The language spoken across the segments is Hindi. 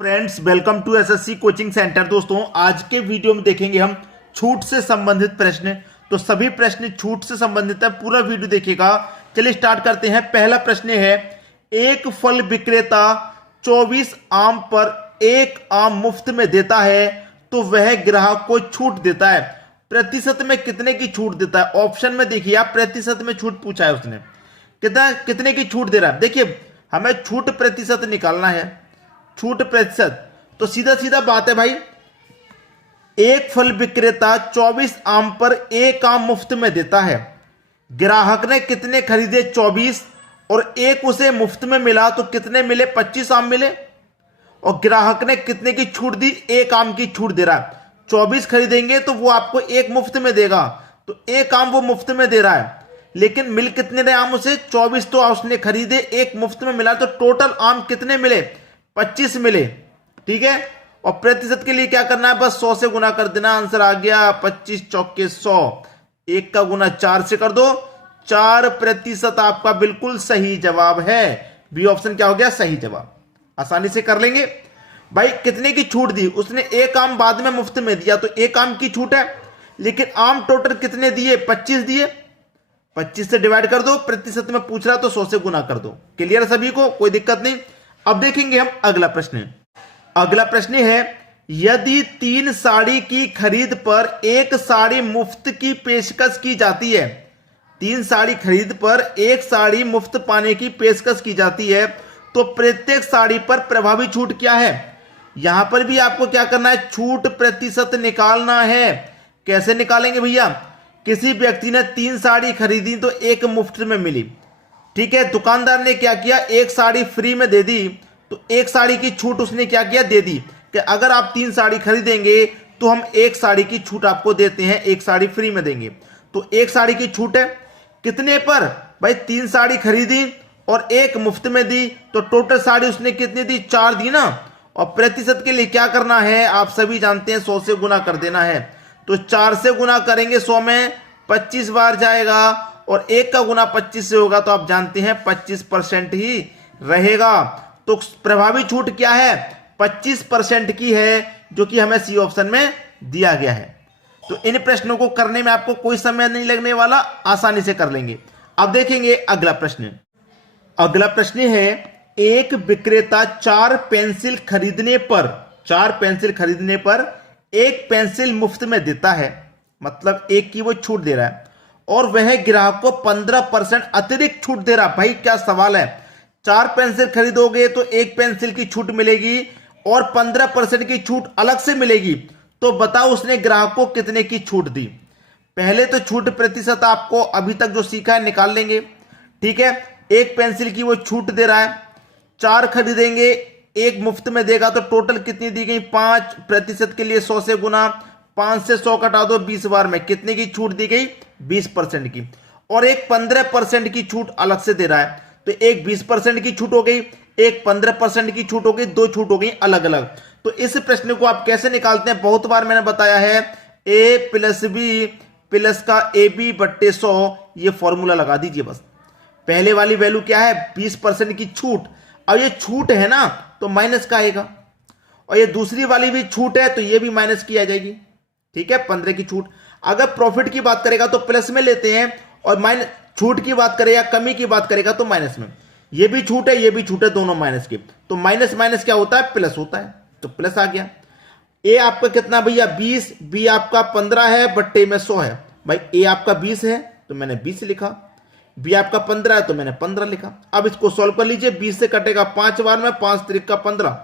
Friends, welcome to SSC coaching centre. दोस्तों, आज के वीडियो में देखेंगे हम छूट से संबंधित प्रश्न। तो सभी प्रश्न छूट से संबंधित है, पूरा वीडियो देखिएगा। चलिए स्टार्ट करते हैं। पहला प्रश्न है, एक फल विक्रेता 24 आम पर एक आम मुफ्त में देता है तो वह ग्राहक को छूट देता है, प्रतिशत में कितने की छूट देता है? ऑप्शन में देखिए आप, प्रतिशत में छूट पूछा है उसने, कितने की छूट दे रहा है। देखिए, हमें छूट प्रतिशत निकालना है। छूट प्रतिशत तो सीधा सीधा बात है भाई, एक फल विक्रेता 24 आम पर एक आम मुफ्त में देता है। ग्राहक ने कितने खरीदे? 24, और एक उसे मुफ्त में मिला तो कितने मिले? 25 आम मिले। और ग्राहक ने कितने की छूट दी? एक आम की छूट दे रहा है। 24 खरीदेंगे तो वो आपको एक मुफ्त में देगा, तो एक आम वो मुफ्त में दे रहा है। लेकिन मिल कितने रहे आम उसे? 24 तो उसने खरीदे, एक मुफ्त में मिला, तो टोटल आम कितने मिले? 25 मिले। ठीक है। और प्रतिशत के लिए क्या करना है? बस 100 से गुना कर देना, आंसर आ गया 25 चौके 100। एक का गुना 4 से कर दो, 4% आपका बिल्कुल सही जवाब है। बी ऑप्शन क्या हो गया? सही जवाब। आसानी से कर लेंगे भाई। कितने की छूट दी उसने? एक आम बाद में मुफ्त में दिया तो एक आम की छूट है, लेकिन आम टोटल कितने दिए? 25 दिए। 25 से डिवाइड कर दो, प्रतिशत में पूछ रहा तो 100 से गुना कर दो। क्लियर सभी को? कोई दिक्कत नहीं। अब देखेंगे हम अगला प्रश्न। अगला प्रश्न है, यदि 3 साड़ी की खरीद पर एक साड़ी मुफ्त की पेशकश की जाती है, 3 साड़ी खरीद पर एक साड़ी मुफ्त पाने की पेशकश की जाती है, तो प्रत्येक साड़ी पर प्रभावी छूट क्या है? यहां पर भी आपको क्या करना है? छूट प्रतिशत निकालना है। कैसे निकालेंगे भैया? किसी व्यक्ति ने 3 साड़ी खरीदी तो एक मुफ्त में मिली। ठीक है। दुकानदार ने क्या किया? एक साड़ी फ्री में दे दी, तो एक साड़ी की छूट उसने क्या किया? दे दी कि अगर आप 3 साड़ी खरीदेंगे तो हम एक साड़ी की छूट आपको देते हैं, एक साड़ी फ्री में देंगे। तो एक साड़ी की छूट है कितने पर भाई? 3 साड़ी खरीदी और एक मुफ्त में दी, तो टोटल साड़ी उसने कितनी दी? 4 दी ना। और प्रतिशत के लिए क्या करना है? आप सभी जानते हैं, 100 से गुना कर देना है। तो 4 से गुना करेंगे 100 में 25 बार जाएगा, और एक का गुना 25 से होगा तो आप जानते हैं 25% ही रहेगा। तो प्रभावी छूट क्या है? 25% की है, जो कि हमें सी ऑप्शन में दिया गया है। तो इन प्रश्नों को करने में आपको कोई समय नहीं लगने वाला, आसानी से कर लेंगे। अब देखेंगे अगला प्रश्न। अगला प्रश्न है, एक विक्रेता 4 पेंसिल खरीदने पर एक पेंसिल मुफ्त में देता है, मतलब एक की वो छूट दे रहा है, और वह ग्राहक को 15% अतिरिक्त छूट दे रहा। भाई क्या सवाल है? 4 पेंसिल खरीदोगे तो एक पेंसिल की छूट मिलेगी और 15% की छूट अलग से मिलेगी। तो बताओ उसने ग्राहक को कितने की छूट दी? पहले तो छूट प्रतिशत आपको अभी तक जो सीखा है निकाल लेंगे। ठीक है। एक पेंसिल की वो छूट दे रहा है, 4 खरीदेंगे एक मुफ्त में देगा, तो टोटल कितनी दी गई? 5%। के लिए 100 से गुना, 5 से 100 घटा दो 20 बार में, कितने की छूट दी गई? 20% की। और एक 15% की छूट अलग से दे रहा है, तो एक 20% की छूट हो गई, एक 15% की छूट हो गई, 2 छूट हो गई अलग अलग। तो इस प्रश्न को आप कैसे निकालते हैं? बहुत बार मैंने बताया है, a प्लस बी प्लस का AB बट्टे 100, ये फॉर्मूला लगा दीजिए बस। पहले वाली वैल्यू क्या है? 20% की छूट। अब ये छूट है ना, तो माइनस का आएगा, और ये दूसरी वाली भी छूट है तो ये भी माइनस की आ जाएगी। ठीक है। 15 की छूट। अगर प्रॉफिट की बात करेगा तो प्लस में लेते हैं, और माइनस छूट की बात करेगा, कमी की बात करेगा तो माइनस में। ये भी छूट है, ये भी छूट है, दोनों माइनस के, तो माइनस माइनस क्या होता है? प्लस होता है। तो प्लस आ गया। ए आपका कितना भैया? 20, बी आपका 15 है, बट्टे में 100 है। भाई ए आपका 20 है तो मैंने 20 लिखा, बी आपका 15 है तो मैंने 15 लिखा। अब इसको सॉल्व कर लीजिए। 20 से कटेगा 5 बार में, 5 त्रिक का 15।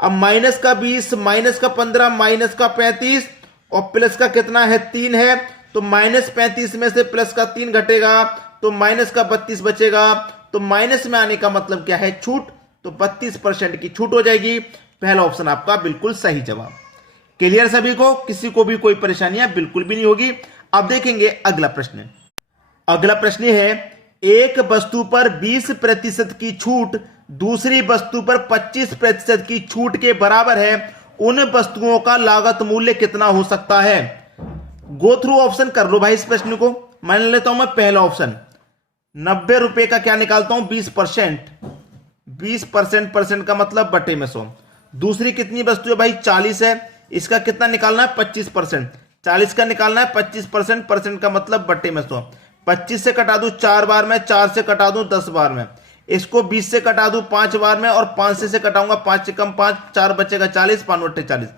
अब माइनस का 20, माइनस का 15, माइनस का 35, और प्लस का कितना है? 3 है, तो माइनस 35 में से प्लस का 3 घटेगा तो माइनस का 32 बचेगा। तो माइनस में आने का मतलब क्या है? छूट। तो 32% की छूट हो जाएगी। पहला ऑप्शन आपका बिल्कुल सही जवाब। क्लियर सभी को? किसी को भी कोई परेशानियां बिल्कुल भी नहीं होगी। अब देखेंगे अगला प्रश्न। अगला प्रश्न है, एक वस्तु पर 20% की छूट दूसरी वस्तु पर 25% की छूट के बराबर है, उन वस्तुओं का लागत मूल्य कितना हो सकता है? गो थ्रू ऑप्शन कर लो भाई इस प्रश्न को। मान लेता हूं मैं पहला ऑप्शन, 90 रुपए का क्या निकालता हूं? 20%। 20% का मतलब बटे में 100। दूसरी कितनी वस्तु है भाई 40 है, इसका कितना निकालना है 25%, 40 का निकालना है 25%, परसेंट का मतलब बट्टे में 100। 25 से कटा दूं 4 बार में, 4 से कटा दूं 10 बार में, इसको 20 से कटा दूं 5 बार में और 5 से कटाऊंगा 5 से कम 5, 4 बचेगा 40, 5 बट्टे 40।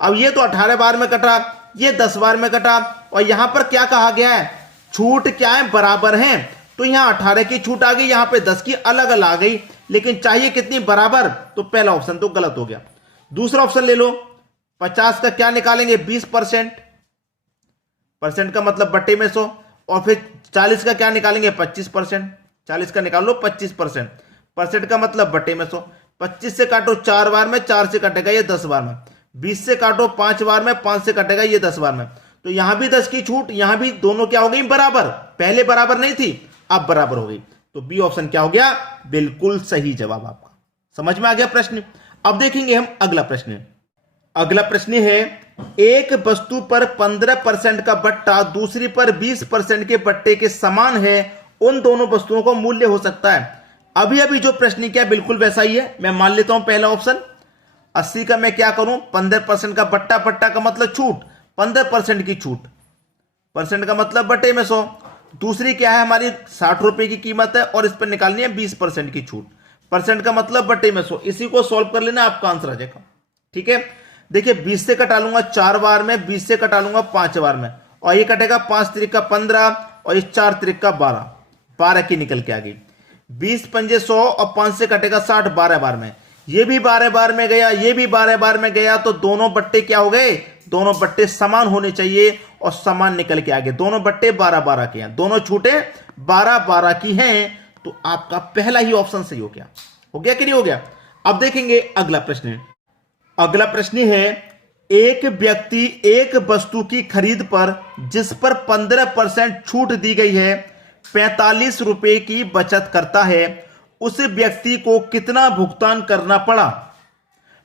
अब ये तो 18 बार में कटा, ये 10 बार में कटा, और यहां पर क्या कहा गया है, छूट क्या है, बराबर है। तो यहां 18 की छूट आ गई, यहां पे 10 की अलग अलग आ गई, लेकिन चाहिए कितनी, बराबर। तो पहला ऑप्शन तो गलत हो गया। दूसरा ऑप्शन ले लो, 50 का क्या निकालेंगे 20%, परसेंट का मतलब बट्टे में 100, और फिर 40 का क्या निकालेंगे 25%, 40 का निकाल लो 25%, परसेंट का मतलब बट्टे में 100। 25 से काटो 4 बार में, 4 से कटेगा ये 10 बार में, 20 से काटो 5 बार में, 5 से कटेगा ये 10 बार में। तो यहां भी 10 की छूट, यहां भी दोनों क्या हो गई, बराबर। पहले बराबर नहीं थी, अब बराबर हो गई। तो बी ऑप्शन क्या हो गया, बिल्कुल सही जवाब आपका। समझ में आ गया प्रश्न। अब देखेंगे हम अगला प्रश्न। अगला प्रश्न है, एक वस्तु पर 15% का बट्टा दूसरी पर 20% के बट्टे के समान है, उन दोनों वस्तुओं का मूल्य हो सकता है। अभी अभी जो प्रश्न क्या बिल्कुल वैसा ही है। मैं मान लेता हूं पहला ऑप्शन 80 का मैं क्या करूं 15% का बट्टा, बट्टा का मतलब छूट, 15% की छूट, परसेंट का मतलब बटे में 100। दूसरी क्या है हमारी 60 रुपए की कीमत है और इस पर निकालनी है 20% की छूट, परसेंट का मतलब बटे में 100। इसी को सॉल्व कर लेना, आपका आंसर आ जाएगा। ठीक है, देखिए 20 से कटा लूंगा 4 बार में, 20 से कटा लूंगा 5 बार में, और ये कटेगा 5 त्रिक का 15 और इस 4 त्रिक का 12, 12 की निकल के आ गई। 20 पंजे 100 और 5 से कटेगा 60, 12 बार में, ये भी 12 बार में गया, ये भी 12 बार में गया। तो दोनों बट्टे क्या हो गए, दोनों बट्टे समान होने चाहिए और समान निकल के आगे। दोनों बट्टे 12-12 के हैं, दोनों छूटे 12-12 की हैं। तो आपका पहला ही ऑप्शन सही हो गया। हो गया कि नहीं हो गया। अब देखेंगे अगला प्रश्न। अगला प्रश्न है, एक व्यक्ति एक वस्तु की खरीद पर जिस पर 15% छूट दी गई है 45 रुपए की बचत करता है, उस व्यक्ति को कितना भुगतान करना पड़ा।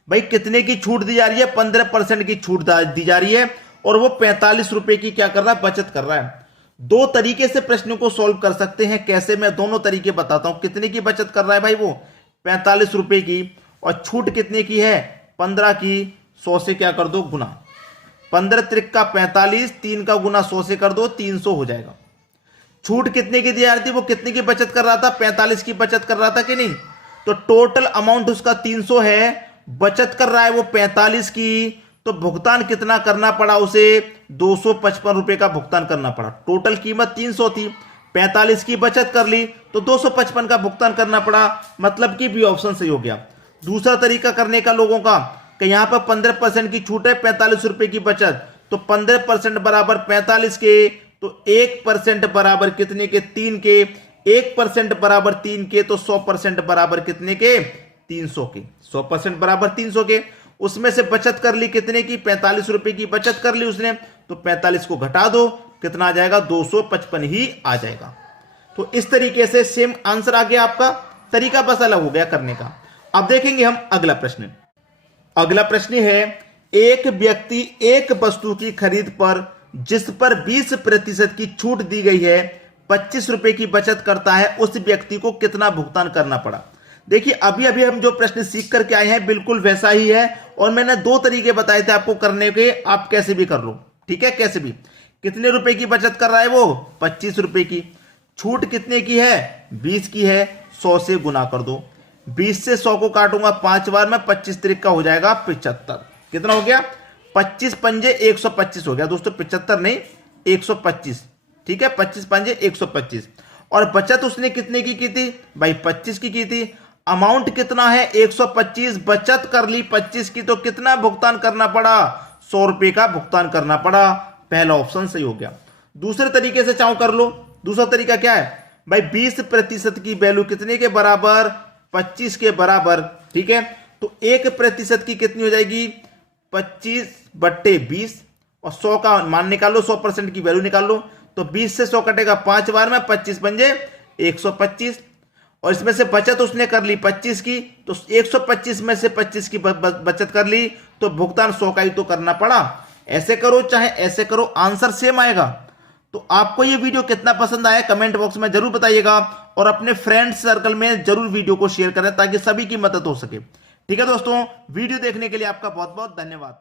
भाई कितने की छूट दी जा रही है, 15% की छूट दी जा रही है और वो 45 रुपए की क्या कर रहा है, बचत कर रहा है। दो तरीके से प्रश्न को सॉल्व कर सकते हैं। कैसे, मैं दोनों तरीके बताता हूं। कितने की बचत कर रहा है भाई वो 45 रुपए की, और छूट कितने की है 15 की। 100 से क्या कर दो गुना, 15 त्रिक का 45, 3 का गुना 100 से कर दो, 300 हो जाएगा। छूट कितने की दी जा रही थी, वो कितने की बचत कर रहा था, 45 की बचत कर रहा था कि नहीं। तो टोटल अमाउंट उसका 300 है, बचत कर रहा है वो 45 की। तो भुगतान कितना करना पड़ा उसे, 255 रुपए का भुगतान करना पड़ा। टोटल कीमत 300 थी, 45 की बचत कर ली तो 255 का भुगतान करना पड़ा। मतलब कि बी ऑप्शन सही हो गया। दूसरा तरीका करने का लोगों का कि यहां पर 15% की छूट है, 45 रुपए की बचत, तो 15% बराबर 45 के, तो 1% बराबर कितने के, 3 के। 1% बराबर 3 के, तो 100% बराबर कितने के, 300 के। 100% बराबर 300 के। उसमें से बचत कर ली कितने की, 45 रुपए की बचत कर ली उसने, तो 45 को घटा दो, कितना आ जाएगा, 255 ही आ जाएगा। तो इस तरीके से सेम आंसर आ गया आपका, तरीका बस अलग हो गया करने का। अब देखेंगे हम अगला प्रश्न। अगला प्रश्न है, एक व्यक्ति एक वस्तु की खरीद पर जिस पर 20% की छूट दी गई है 25 रुपए की बचत करता है, उस व्यक्ति को कितना भुगतान करना पड़ा। देखिए अभी अभी हम जो प्रश्न सीख करके आए हैं बिल्कुल वैसा ही है, और मैंने दो तरीके बताए थे आपको करने के, आप कैसे भी कर लो। ठीक है, कैसे भी। कितने रुपए की बचत कर रहा है वो, 25 रुपए की। छूट कितने की है, 20 की है। 100 से गुना कर दो, 20 से 100 को काटूंगा 5 बार में, 25 त्रिक का हो जाएगा 75। कितना हो गया, 25 पंजे 125 हो गया दोस्तों, 75 नहीं 125। ठीक है, 25 पंजे 125। और बचत उसने कितने की थी भाई, 25 की थी। अमाउंट कितना है 125, बचत कर ली 25 की, तो कितना भुगतान करना पड़ा, 100 रुपए का भुगतान करना पड़ा। पहला ऑप्शन सही हो गया। दूसरे तरीके से चाहो कर लो। दूसरा तरीका क्या है भाई, 20% की वैल्यू कितने के बराबर, 25 के बराबर। ठीक है, तो 1% की कितनी हो जाएगी, 25/20, और 100 का मान निकाल लो, 100% की वैल्यू निकाल लो। तो 20 से 100 कटेगा 5 बार में, 25 पंजे 125, और इसमें से बचत उसने कर ली 25 की, तो 125 में से 25 की बचत कर ली, तो भुगतान 100 का ही तो करना पड़ा। ऐसे करो चाहे ऐसे करो, आंसर सेम आएगा। तो आपको ये वीडियो कितना पसंद आया कमेंट बॉक्स में जरूर बताइएगा, और अपने फ्रेंड्स सर्कल में जरूर वीडियो को शेयर करें ताकि सभी की मदद हो सके। ठीक है दोस्तों, वीडियो देखने के लिए आपका बहुत बहुत धन्यवाद।